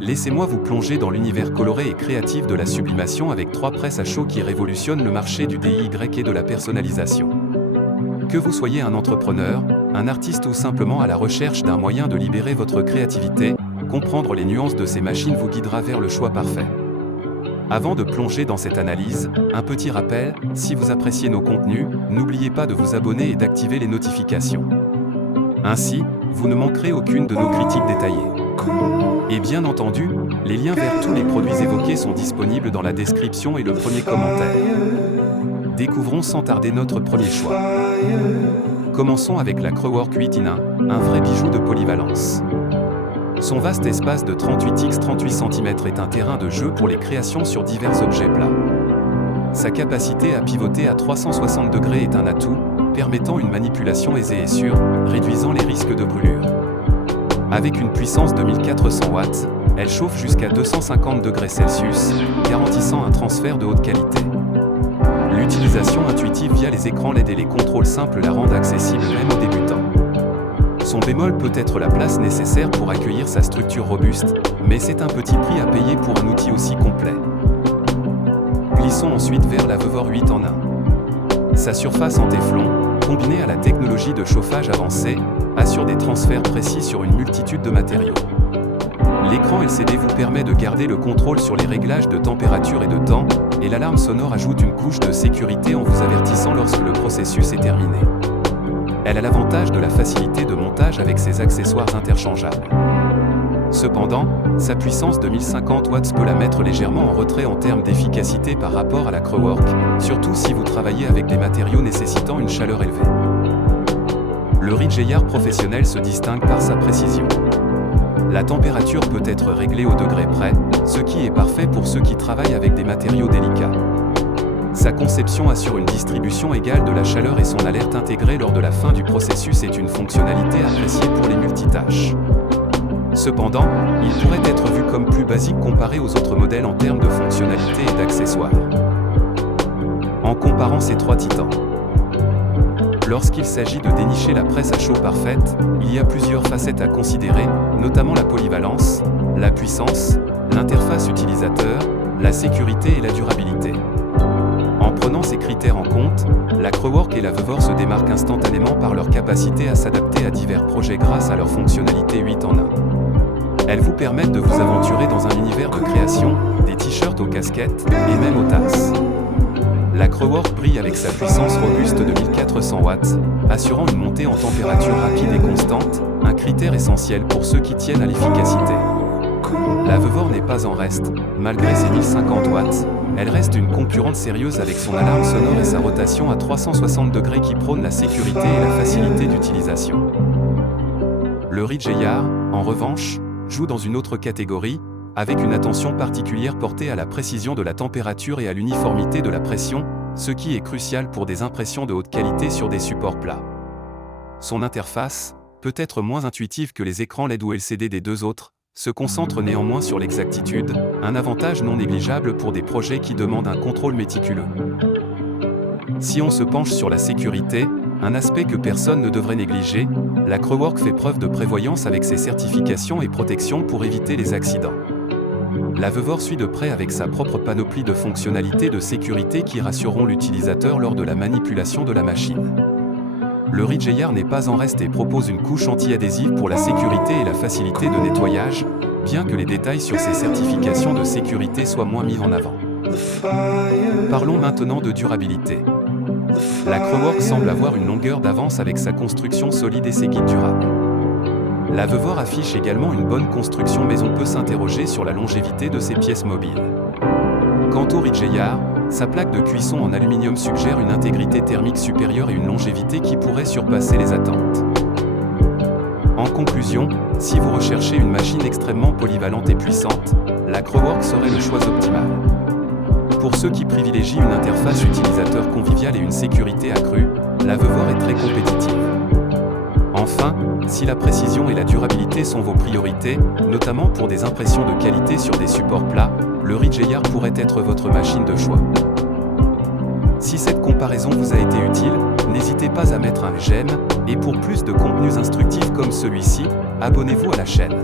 Laissez-moi vous plonger dans l'univers coloré et créatif de la sublimation avec 3 presses à chaud qui révolutionnent le marché du DIY et de la personnalisation. Que vous soyez un entrepreneur, un artiste ou simplement à la recherche d'un moyen de libérer votre créativité, comprendre les nuances de ces machines vous guidera vers le choix parfait. Avant de plonger dans cette analyse, un petit rappel, si vous appréciez nos contenus, n'oubliez pas de vous abonner et d'activer les notifications. Ainsi, vous ne manquerez aucune de nos critiques détaillées. Et bien entendu, les liens vers tous les produits évoqués sont disponibles dans la description et le premier commentaire. Découvrons sans tarder notre premier choix. Commençons avec la Crowwork 8in1, un vrai bijou de polyvalence. Son vaste espace de 38 x 38 cm est un terrain de jeu pour les créations sur divers objets plats. Sa capacité à pivoter à 360 degrés est un atout, permettant une manipulation aisée et sûre, réduisant les risques de brûlure. Avec une puissance de 1400 watts, elle chauffe jusqu'à 250 degrés Celsius, garantissant un transfert de haute qualité. L'utilisation intuitive via les écrans LED et les contrôles simples la rendent accessible même aux débutants. Son bémol peut être la place nécessaire pour accueillir sa structure robuste, mais c'est un petit prix à payer pour un outil aussi complet. Glissons ensuite vers la Vevor 8en1. Sa surface en téflon, combinée à la technologie de chauffage avancée, assure des transferts précis sur une multitude de matériaux. L'écran LCD vous permet de garder le contrôle sur les réglages de température et de temps, et l'alarme sonore ajoute une couche de sécurité en vous avertissant lorsque le processus est terminé. Elle a l'avantage de la facilité de montage avec ses accessoires interchangeables. Cependant, sa puissance de 1050 watts peut la mettre légèrement en retrait en termes d'efficacité par rapport à la Crowwork, surtout si vous travaillez avec des matériaux nécessitant une chaleur élevée. Le Ridgeyar professionnel se distingue par sa précision. La température peut être réglée au degré près, ce qui est parfait pour ceux qui travaillent avec des matériaux délicats. Sa conception assure une distribution égale de la chaleur et son alerte intégrée lors de la fin du processus est une fonctionnalité appréciée pour les multitâches. Cependant, il pourrait être vu comme plus basique comparé aux autres modèles en termes de fonctionnalité et d'accessoires. En comparant ces 3 titans. Lorsqu'il s'agit de dénicher la presse à chaud parfaite, il y a plusieurs facettes à considérer, notamment la polyvalence, la puissance, l'interface utilisateur, la sécurité et la durabilité. En prenant ces critères en compte, la Crowwork et la Vevor se démarquent instantanément par leur capacité à s'adapter à divers projets grâce à leur fonctionnalité 8en1. Elles vous permettent de vous aventurer dans un univers de création, des t-shirts aux casquettes et même aux tasses. La Crowwork brille avec sa puissance robuste de 1400 watts, assurant une montée en température rapide et constante, un critère essentiel pour ceux qui tiennent à l'efficacité. La Vevor n'est pas en reste, malgré ses 1050 watts, elle reste une concurrente sérieuse avec son alarme sonore et sa rotation à 360 degrés qui prône la sécurité et la facilité d'utilisation. Le Ridgeyar, en revanche, joue dans une autre catégorie, avec une attention particulière portée à la précision de la température et à l'uniformité de la pression, ce qui est crucial pour des impressions de haute qualité sur des supports plats. Son interface, peut-être moins intuitive que les écrans LED ou LCD des deux autres, se concentre néanmoins sur l'exactitude, un avantage non négligeable pour des projets qui demandent un contrôle méticuleux. Si on se penche sur la sécurité, un aspect que personne ne devrait négliger, la Crowwork fait preuve de prévoyance avec ses certifications et protections pour éviter les accidents. La Vevor suit de près avec sa propre panoplie de fonctionnalités de sécurité qui rassureront l'utilisateur lors de la manipulation de la machine. Le Ridgeyar n'est pas en reste et propose une couche anti-adhésive pour la sécurité et la facilité de nettoyage, bien que les détails sur ces certifications de sécurité soient moins mis en avant. Parlons maintenant de durabilité. La Crowwork semble avoir une longueur d'avance avec sa construction solide et ses guides durables. La Vevor affiche également une bonne construction mais on peut s'interroger sur la longévité de ses pièces mobiles. Quant au Ridgeyar, sa plaque de cuisson en aluminium suggère une intégrité thermique supérieure et une longévité qui pourrait surpasser les attentes. En conclusion, si vous recherchez une machine extrêmement polyvalente et puissante, la Crowwork serait le choix optimal. Pour ceux qui privilégient une interface utilisateur conviviale et une sécurité accrue, la Vevor est très compétitive. Enfin, si la précision et la durabilité sont vos priorités, notamment pour des impressions de qualité sur des supports plats, le Ridgeyar pourrait être votre machine de choix. Si cette comparaison vous a été utile, n'hésitez pas à mettre un j'aime, et pour plus de contenus instructifs comme celui-ci, abonnez-vous à la chaîne.